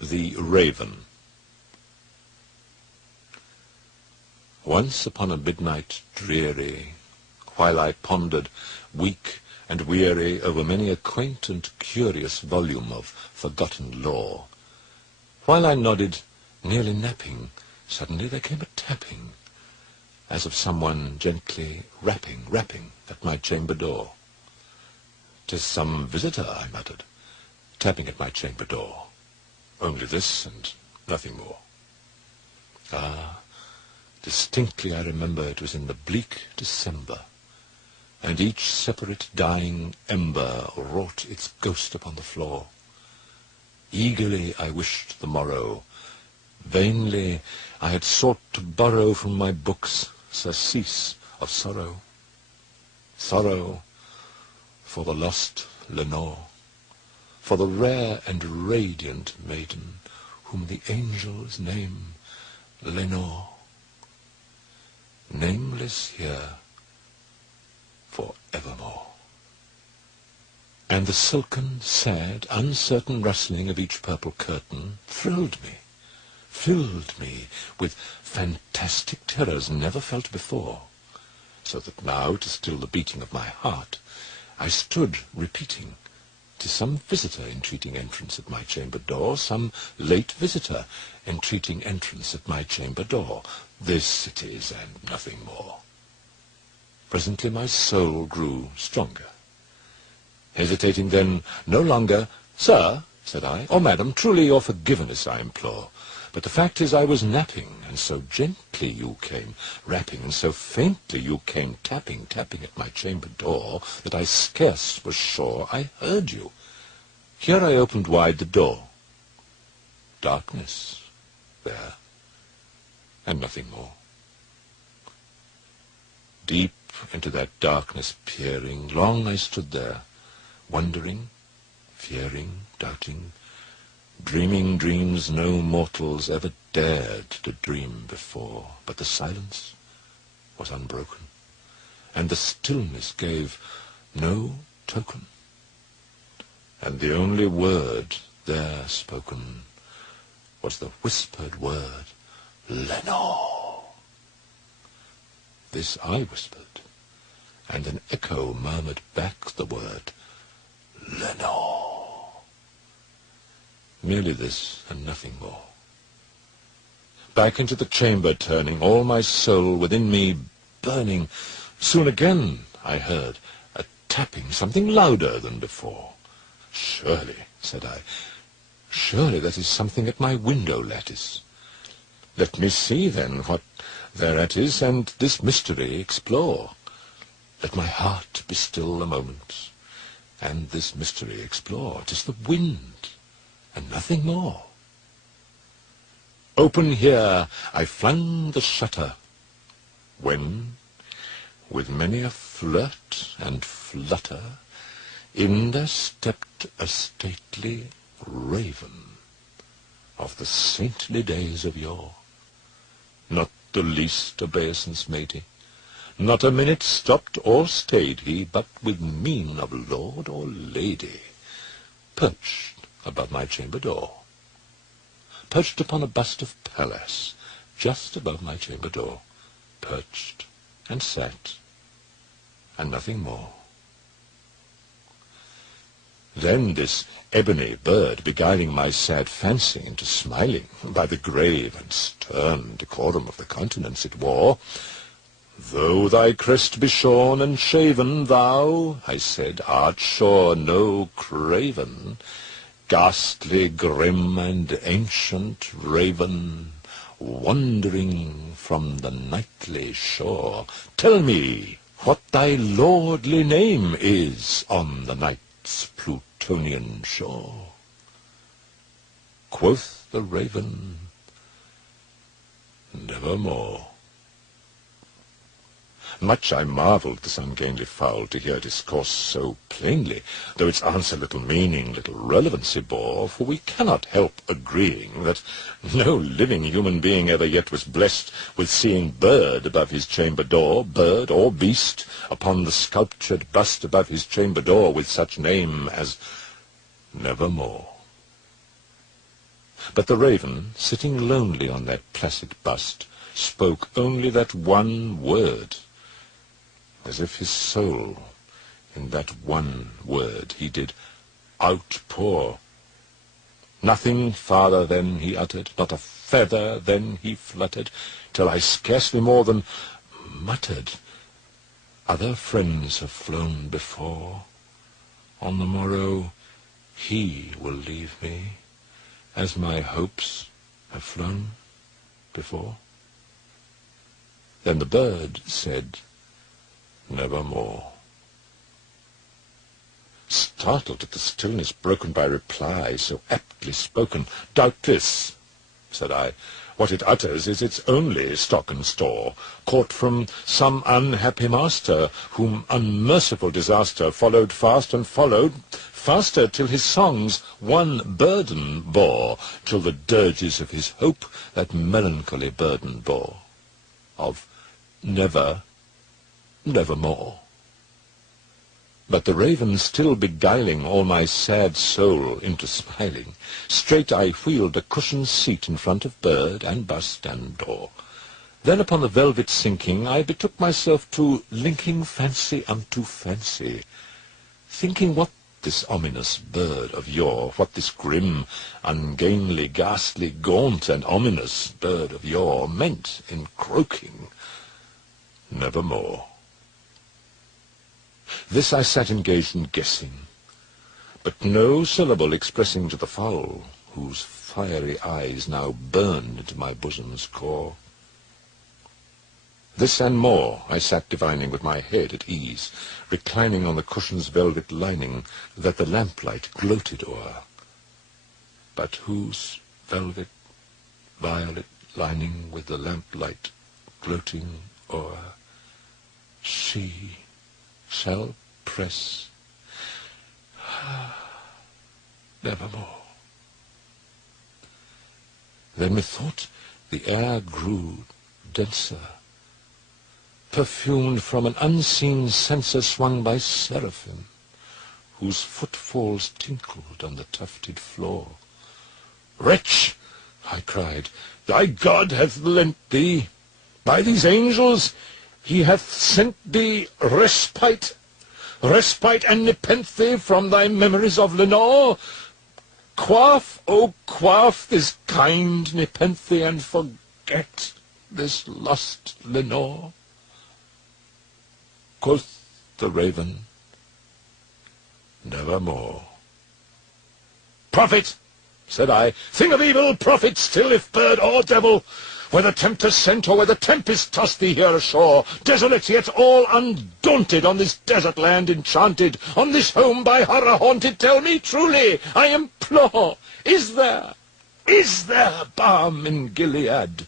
The Reaven. Once upon a midnight dreary, while I pondered, weak and weary, over many a quaint and curious volume of forgotten lore, while I nodded, nearly napping, suddenly there came a tapping, as of someone gently rapping at my chamber door. "'Tis some visitor," I muttered, "tapping at my chamber door. Only this and nothing more." Ah, distinctly I remember it was in the bleak December, and each separate dying ember wrought its ghost upon the floor. Eagerly I wished the morrow. Vainly I had sought to borrow from my books surcease of sorrow. Sorrow for the lost Lenore, for the rare and radiant maiden whom the angels name Lenore, nameless here for evermore. And the silken, sad, uncertain rustling of each purple curtain thrilled me, filled me with fantastic terrors never felt before, so that now, to still the beating of my heart, I stood repeating, "'Tis some visitor entreating entrance at my chamber door, some late visitor entreating entrance at my chamber door. This it is, and nothing more." Presently my soul grew stronger. Hesitating then no longer, "Sir," said I, "or madam, truly your forgiveness I implore. But the fact is I was napping, and so gently you came rapping, and so faintly you came tapping at my chamber door, that I scarce was sure I heard you. Here I opened wide the door. Darkness there, and nothing more. Deep into that darkness peering, long I stood there, wondering, fearing, doubting, dreaming dreams no mortals ever dared to dream before. But the silence was unbroken, and the stillness gave no token, and the only word there spoken was the whispered word, "Lenore." This I whispered, and an echo murmured back the word, "Lenore." Merely this, and nothing more. Back into the chamber turning, all my soul within me burning, soon again I heard a tapping, something louder than before. "Surely," said I, "surely that is something at my window lattice. Let me see, then, what thereat is, and this mystery explore. Let my heart be still a moment, and this mystery explore. 'Tis the wind, and nothing more." Open here I flung the shutter, when, with many a flirt and flutter, in there stepped a stately raven of the saintly days of yore. Not the least obeisance made he, not a minute stopped or stayed he, but with mien of lord or lady, perched above my chamber door, perched upon a bust of Pallas, just above my chamber door, perched and sat, and nothing more. Then this ebony bird, beguiling my sad fancy into smiling, by the grave and stern decorum of the countenance it wore, "Though thy crest be shorn and shaven, thou," I said, "art sure no craven, ghastly, grim, and ancient raven, wandering from the nightly shore. Tell me what thy lordly name is on the night's Plutonian shore." Quoth the raven, "Nevermore." Much I marvelled this ungainly fowl to hear discourse so plainly, though its answer little meaning, little relevancy bore, for we cannot help agreeing that no living human being ever yet was blessed with seeing bird above his chamber door, bird or beast, upon the sculptured bust above his chamber door, with such name as Nevermore. But the raven, sitting lonely on that placid bust, spoke only that one word, as if his soul, in that one word, he did outpour. Nothing farther then he uttered, not a feather then he fluttered, till I scarcely more than muttered, "Other friends have flown before. On the morrow he will leave me, as my hopes have flown before." Then the bird said, "Nevermore." Startled at the stillness broken by reply so aptly spoken, "Doubtless," said I, "what it utters is its only stock and store, caught from some unhappy master, whom unmerciful disaster followed fast and followed faster, till his songs one burden bore, till the dirges of his hope that melancholy burden bore, of never, nevermore." But the raven still beguiling all my sad soul into smiling, straight I wheeled a cushioned seat in front of bird and bust and door. Then upon the velvet sinking, I betook myself to linking fancy unto fancy, thinking what this ominous bird of yore, what this grim, ungainly, ghastly, gaunt, and ominous bird of yore meant in croaking, "Nevermore." This I sat engaged in guessing, but no syllable expressing to the fowl, whose fiery eyes now burned into my bosom's core. This and more I sat divining with my head at ease, reclining on the cushion's velvet lining that the lamplight gloated o'er, but whose velvet violet lining with the lamplight gloating o'er she shall press nevermore. Then methought the air grew denser, perfumed from an unseen censer swung by seraphim, whose footfalls tinkled on the tufted floor. "Wretch," I cried, "thy God hath lent thee, by these angels he hath sent thee respite and nepenthe from thy memories of Lenore. Quaff, oh quaff this kind nepenthe, and forget this lost Lenore." Quoth the raven, "Nevermore." "Prophet," said I, "thing of evil, prophet still, if bird or devil, whether tempter sent or whether tempest tossed thee here ashore, desolate yet all undaunted, on this desert land enchanted, on this home by horror haunted, tell me truly, I implore, is there balm in Gilead?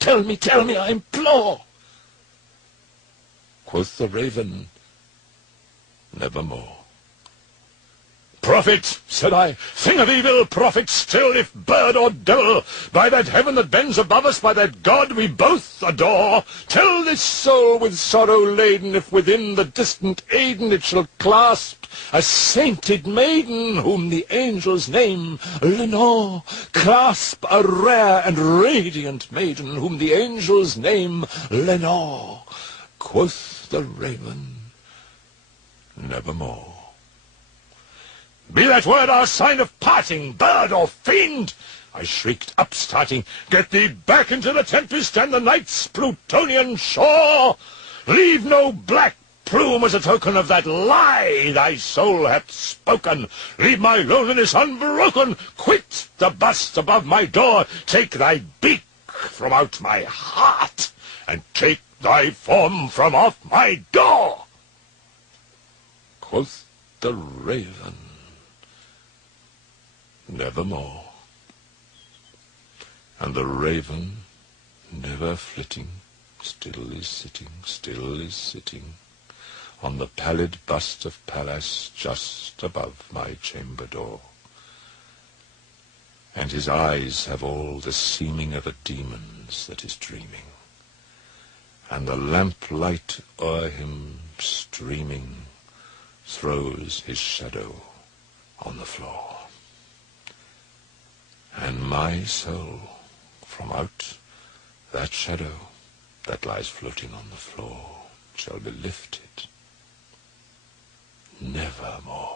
Tell me, I implore." Quoth the raven, "Nevermore." "Prophet," said I, "thing of evil, prophet still, if bird or devil, by that heaven that bends above us, by that God we both adore, tell this soul with sorrow laden, if within the distant Aden it shall clasp a sainted maiden, whom the angels name Lenore, clasp a rare and radiant maiden, whom the angels name Lenore." Quoth the raven, "Nevermore." "Be that word our sign of parting, bird or fiend!" I shrieked, upstarting. "Get thee back into the tempest and the night's Plutonian shore! Leave no black plume as a token of that lie thy soul hath spoken! Leave my loneliness unbroken! Quit the bust above my door! Take thy beak from out my heart, and take thy form from off my door!" Quoth the raven, "Nevermore." And the raven, never flitting, still is sitting, on the pallid bust of Pallas just above my chamber door. And his eyes have all the seeming of a demon's that is dreaming, and the lamplight o'er him streaming throws his shadow on the floor. And my soul from out that shadow that lies floating on the floor shall be lifted nevermore.